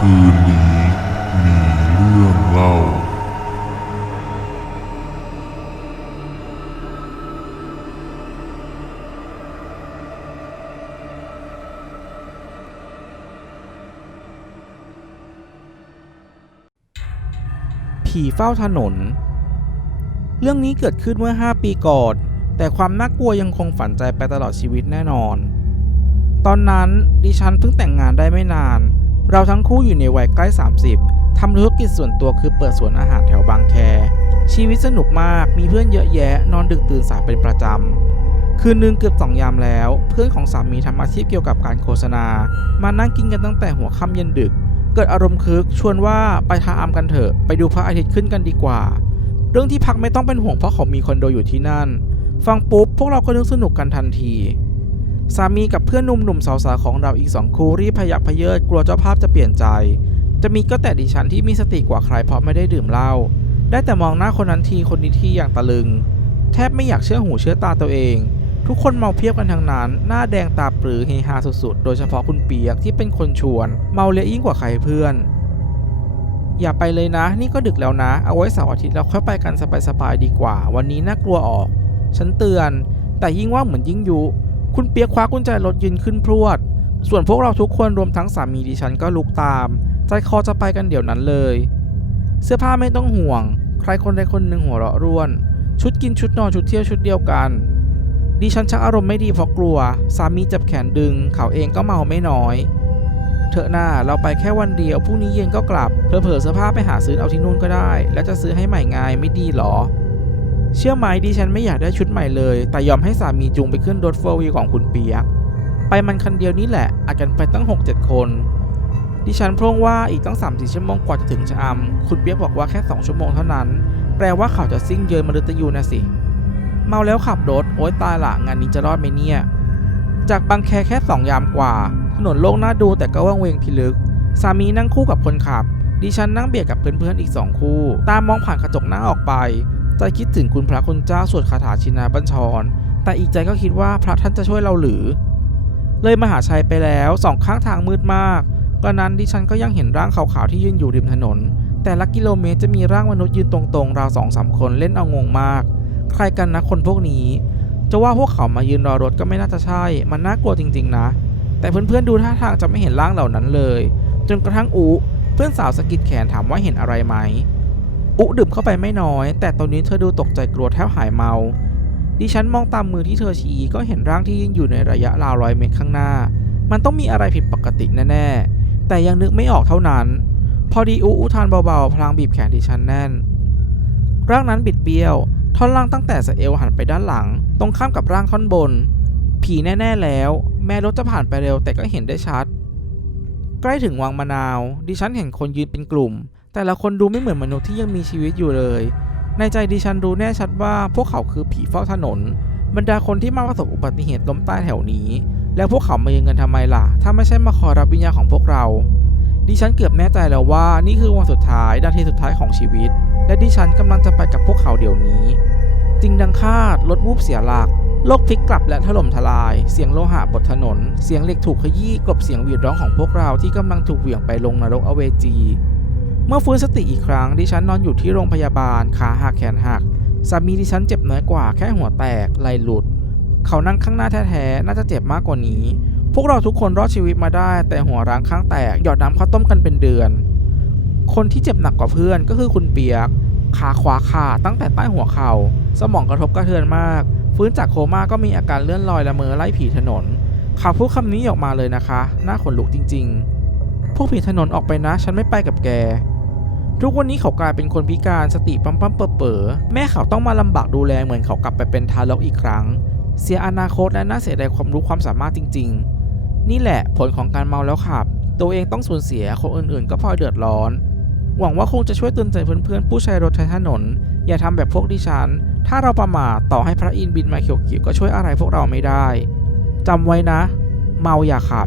คืนนี้มีเรื่องเล่า ผีเฝ้าถนน เรื่องนี้เกิดขึ้นเมื่อ 5 ปีก่อน แต่ความน่ากลัวยังคงฝันใจไปตลอดชีวิตแน่นอน ตอนนั้นดิฉันเพิ่งแต่งงานได้ไม่นาน เราทั้งคู่อยู่ในวัยใกล้ 30 ทำธุรกิจส่วนตัวคือเปิดสวนอาหารแถวบางแค ชีวิตสนุกมาก มีเพื่อนเยอะแยะ นอนดึกตื่นสายเป็นประจำ คืนนึงเกือบสองยามแล้ว เพื่อนของสามีทำอาชีพเกี่ยวกับการโฆษณา มานั่งกินกันตั้งแต่หัวค่ำเย็นดึก เกิดอารมณ์คึก ชวนว่าไปทาอามกันเถอะ ไปดูพระอาทิตย์ขึ้นกันดีกว่า เรื่องที่พักไม่ต้องเป็นห่วงเพราะเขามีคอนโดอยู่ที่นั่น ฟังปุ๊บพวกเราก็นึกสนุกกันทันที สามีกับเพื่อนหนุ่มๆสาวๆของเราอีกสองคู่รีบพยักพเยิดกลัวเจ้าภาพจะเปลี่ยนใจ จะมีก็แต่ดิฉันที่มีสติกว่าใครเพราะไม่ได้ดื่มเหล้าได้แต่มองหน้าคนนั้นทีคนนี้ที่อย่างตะลึง แทบไม่อยากเชื่อหูเชื่อตาตัวเอง ทุกคนเมาเพียบกันทั้งนั้น หน้าแดงตาปรือเฮฮาสุดๆ โดยเฉพาะคุณเปียกที่เป็นคนชวน เมาเละยิ่งกว่าใครเพื่อน อย่าไปเลยนะ นี่ก็ดึกแล้วนะ เอาไว้เสาร์อาทิตย์เราค่อยไปกันสบายๆดีกว่า วันนี้น่ากลัวออก ฉันเตือน แต่ยิ่งว่าเหมือนยิ่งยุ คุณเปียกคว้ากุญแจรถยืนขึ้นพรวด ส่วนพวกเราทุกคนรวมทั้งสามีดิฉันก็ลุกตาม ใจคอจะไปกันเดี๋ยวนั้นเลย เสื้อผ้าไม่ต้องห่วง ใครคนใดคนหนึ่งหัวเราะร่วน ชุดกินชุดนอนชุดเที่ยวชุดเดียวกัน ดิฉันชักอารมณ์ไม่ดีเพราะกลัว สามีจับแขนดึง เขาเองก็เมาไม่น้อย เถอะหน้าเราไปแค่วันเดียวพรุ่งนี้เย็นก็กลับเผลอๆเสื้อผ้าไปหาซื้อเอาที่นู่นก็ได้ แล้วจะซื้อให้ใหม่ไงายไม่ดีหรอ เชื่อไหมดิฉันไม่อยากได้ชุดใหม่เลย แต่ยอมให้สามีจูงไปขึ้นรถโฟร์วีของคุณเปียก ไปมันคันเดียวนี่แหละอาจกันไปตั้ง 6-7 คน ดิฉันพร่งว่าอีกตั้ง 3-4 ชั่วโมงกว่าจะถึงชะอำคุณเปียกบอกว่าแค่ 2 ชั่วโมงเท่านั้น แปลว่าเขาจะซิ่งเยินมฤตยูนะสิ เมาแล้วขับรถโอ๊ยตายละงานนี้จะรอดไหมเนี่ย จากบางแคแค่2ยามกว่า ถนนโล่งน่าดูแต่ก็ว่างเวงพิลึก สามีนั่งคู่กับคนขับดิฉันนั่งเบียดกับเพื่อนๆอีกสองคู่ ตามมองผ่านกระจกหน้าออกไป ใจคิดถึงคุณพระคุณเจ้าสวดคาถาชินาบัญชร แต่อีกใจก็คิดว่าพระท่านจะช่วยเราหรือ เลยมหาชัยไปแล้วสองข้างทางมืดมากก็นั้นดิฉันก็ยังเห็นร่างขาวๆที่ยืนอยู่ริมถนน แต่ละกิโลเมตรจะมีร่างมนุษย์ยืนตรงๆ ราวสองสามคนเล่นเอางงมาก ใครกันนะคนพวกนี้ จะว่าพวกเขามายืนรอรถก็ไม่น่าจะใช่ มันน่ากลัวจริง ๆ นะ แต่เพื่อนๆดูท่าทางจะไม่เห็นร่างเหล่านั้นเลย จนกระทั่งอุเพื่อนสาวสะกิดแขนถามว่าเห็นอะไรไหม อุดื่มเข้าไปไม่น้อย แต่ตอนนี้เธอดูตกใจกลัวแทบหายเมา ดิฉันมองตามมือที่เธอชี้ก็เห็นร่างที่ยืนอยู่ในระยะราวร้อยเมตรข้างหน้า มันต้องมีอะไรผิดปกติแน่ๆ แต่ยังนึกไม่ออกเท่านั้น พอดีอุอุทานเบาๆ พลางบีบแขนดิฉันแน่น ร่างนั้นบิดเบี้ยว ท่อนล่างตั้งแต่สะเอวหันไปด้านหลัง ตรงข้ามกับร่างท่อนบน ผีแน่ๆแล้ว แม้รถจะผ่านไปเร็วแต่ก็เห็นได้ชัด ใกล้ถึงวังมะนาว ดิฉันเห็นคนยืนเป็นกลุ่ม แต่ละคนดูไม่เหมือนมนุษย์ที่ยังมีชีวิตอยู่เลย ในใจดิฉันรู้แน่ชัดว่าพวกเขาคือผีเฝ้าถนน บรรดาคนที่มาประสบอุบัติเหตุล้มใต้แถวนี้ แล้วพวกเขามายืนกันทำไมล่ะ ถ้าไม่ใช่มาขอรับวิญญาณของพวกเรา ดิฉันเกือบแน่ใจแล้วว่านี่คือวันสุดท้ายนาทีสุดท้ายของชีวิต และดิฉันกำลังจะไปกับพวกเขาเดี๋ยวนี้จริงดังคาดรถวูบเสียหลักโลกพลิกกลับและถล่มทลาย เสียงโลหะบนถนน เสียงเหล็กถูกขยี้กลบเสียงหวีดร้องของพวกเราที่กำลังถูกเหวี่ยงไปลงนรกอเวจี เมื่อฟื้นสติอีกครั้งดิฉันนอนอยู่ที่โรงพยาบาลขาหักแขนหักสามีดิฉันเจ็บน้อยกว่าแค่หัวแตกไหลหลุด เขานั่งข้างหน้าแท้ๆน่าจะเจ็บมากกว่านี้ พวกเราทุกคนรอดชีวิตมาได้ แต่หัวร้างข้างแตกหยอดน้ำข้าวต้มกันเป็นเดือน คนที่เจ็บหนักกว่าเพื่อนก็คือคุณเปียก ขาขวาขาดตั้งแต่ใต้หัวเข่าสมองกระทบกระเทือนมาก ฟื้นจากโคม่าก็มีอาการเลื่อนลอยละเมอไล่ผีถนนเขาพูดคำนี้ออกมาเลยนะคะน่าขนลุกจริง ๆ พวกผีถนนออกไปนะ ฉันไม่ไปกับแก ทุกวันนี้เขากลายเป็นคนพิการสติปั๊มปั๊มเป๋อเป๋อแม่เขาต้องมาลำบากดูแลเหมือนเขากลับไปเป็นทารกอีกครั้ง เสียอนาคตและน่าเสียดายความรู้ความสามารถจริง ๆ นี่แหละผลของการเมาแล้วขับ ตัวเองต้องสูญเสียคนอื่นๆ ก็พลอยเดือดร้อน หวังว่าคงจะช่วยเตือนใจเพื่อนๆผู้ใช้รถใช้ถนน อย่าทำแบบพวกดิฉัน ถ้าเราประมาทต่อให้พระอินทร์บินมาเขียวๆก็ช่วยอะไรพวกเราไม่ได้จำไว้นะ เมาอย่าขับ